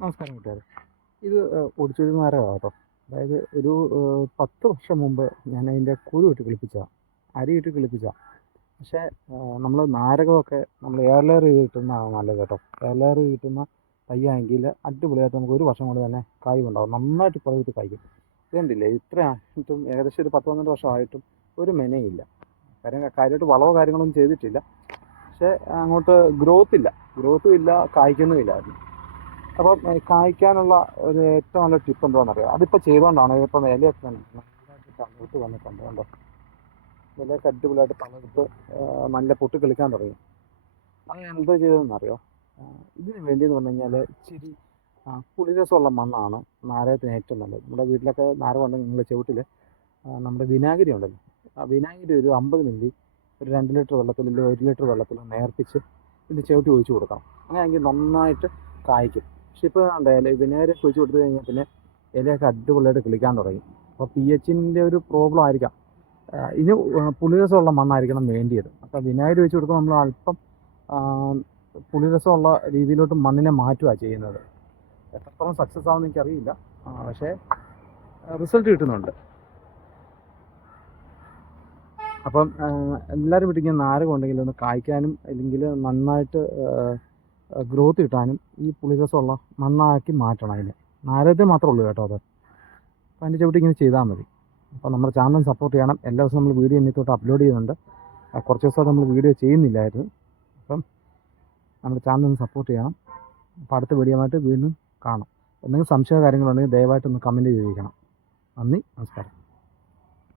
നമസ്കാരം കൂട്ടുകാരെ. ഇത് ഒടിച്ചൊരു കേട്ടോ അതായത് ഒരു പത്ത് വർഷം മുമ്പ് ഞാൻ അതിന്റെ കുരു ഇട്ട് കിളിപ്പിച്ചതാണ് അരി ഇട്ട് കിളിപ്പിച്ചതാണ് പക്ഷേ നമ്മൾ നാരകമൊക്കെ നമ്മൾ എയർ ലെയർ ചെയ്ത് കിട്ടുന്നതാണ് നല്ലത് കേട്ടോ എയർ ലെയർ കിട്ടുന്ന തയ്യാണെങ്കിൽ അടിപൊളിയായിട്ട് നമുക്ക് ഒരു വർഷം കൊണ്ട് തന്നെ കായ് ഉണ്ടാവും. നന്നായിട്ട് പുറകിട്ട് കായ്ക്കും. ഇതുണ്ടില്ലേ ഇത്ര ആയിട്ടും ഏകദേശം ഒരു പത്ത് പന്ത്രണ്ട് വർഷമായിട്ടും ഒരു മെനയില്ല കാര്യം കാര്യമായിട്ട് വളവോ കാര്യങ്ങളൊന്നും ചെയ്തിട്ടില്ല. പക്ഷേ അങ്ങോട്ട് ഗ്രോത്ത് ഇല്ല ഗ്രോത്തും ഇല്ല കായ്ക്കുന്നുമില്ലായിരുന്നു അപ്പം കായ്ക്കാനുള്ള ഒരു ഏറ്റവും നല്ല ടിപ്പ് എന്താണെന്ന് അറിയാം അതിപ്പോൾ ചെയ്തുകൊണ്ടാണ് ഇപ്പം ഇലയൊക്കെ കണ്ടോ? നല്ലതായിട്ട് വന്നിട്ടുണ്ട്. കണ്ടോ? ഇലയൊക്കെ അടിപൊളിയായിട്ട് തളിർത്ത് ആ, നല്ല പൊട്ടി കളിക്കാൻ തുടങ്ങി. അത് എന്താ ചെയ്തതെന്ന് അറിയോ? ഇതിന് വേണ്ടി എന്ന് പറഞ്ഞു കഴിഞ്ഞാൽ ഇച്ചിരി പുളിരസമുള്ള മണ്ണാണ് നാരകത്തിന് ഏറ്റവും നല്ലത്. നമ്മുടെ വീട്ടിലൊക്കെ നാരകം ഉണ്ടെങ്കിൽ നിങ്ങളുടെ ചുവട്ടിൽ നമ്മുടെ വിനാഗിരി ഉണ്ടല്ലോ. ആ വിനാഗിരി ഒരു അമ്പത് മില്ലി ഒരു രണ്ട് ലിറ്റർ വെള്ളത്തിൽ അല്ലെങ്കിൽ ഒരു ലിറ്റർ വെള്ളത്തിൽ നേർപ്പിച്ച് ഇതിന്റെ ചുവട്ടി ഒഴിച്ചു കൊടുക്കണം. അങ്ങനെയാണെങ്കിൽ നന്നായിട്ട് കായ്ക്കും. പക്ഷെ ഇപ്പോൾ ഉണ്ടായാലും വിനാഗിരി കുഴിച്ച് കൊടുത്തു കഴിഞ്ഞാൽ പിന്നെ ഇലയൊക്കെ അടിപൊളിയായിട്ട് കിളിക്കാൻ തുടങ്ങി. അപ്പോൾ പി എച്ചിന്റെ ഒരു പ്രോബ്ലം ആയിരിക്കാം. ഇനി പുളിരസമുള്ള മണ്ണായിരിക്കണം വേണ്ടിയത്. അപ്പോൾ വിനാഗിരി ഒഴിച്ച് കൊടുക്കുമ്പോൾ നമ്മൾ അല്പം പുളിരസമുള്ള രീതിയിലോട്ട് മണ്ണിനെ മാറ്റുകയാണ് ചെയ്യുന്നത്. എത്രത്തോളം സക്സസ് ആവുമെന്ന് എനിക്കറിയില്ല. പക്ഷേ റിസൾട്ട് കിട്ടുന്നുണ്ട്. അപ്പം എല്ലാവരും വീട്ടിൽ നാരകം ഉണ്ടെങ്കിൽ ഒന്ന് കായ്ക്കാനും അല്ലെങ്കിൽ നന്നായിട്ട് ഗ്രോത്ത് കിട്ടാനും ഈ പുളിരസമുള്ള മണ്ണാക്കി മാറ്റണം അതിനെ. നാരകത്തിൽ മാത്രമേ ഉള്ളൂ കേട്ടോ അത്. അപ്പം അതിന്റെ ചവിട്ടി ഇങ്ങനെ ചെയ്താൽ മതി. അപ്പോൾ നമ്മുടെ ചാനൽ സപ്പോർട്ട് ചെയ്യണം. എല്ലാ ദിവസവും നമ്മൾ വീഡിയോ ഇന്നത്തോട്ട് അപ്ലോഡ് ചെയ്യുന്നുണ്ട്. കുറച്ച് ദിവസമായിട്ട് നമ്മൾ വീഡിയോ ചെയ്യുന്നില്ലായിരുന്നു. അപ്പം നമ്മുടെ ചാനൽ ഒന്ന് സപ്പോർട്ട് ചെയ്യണം. അപ്പോൾ അടുത്ത വീഡിയോ ആയിട്ട് വീണ്ടും കാണാം. എന്തെങ്കിലും സംശയ കാര്യങ്ങളുണ്ടെങ്കിൽ ദയവായിട്ടൊന്ന് കമന്റ് ചെയ്തിരിക്കണം നന്ദി. നമസ്കാരം.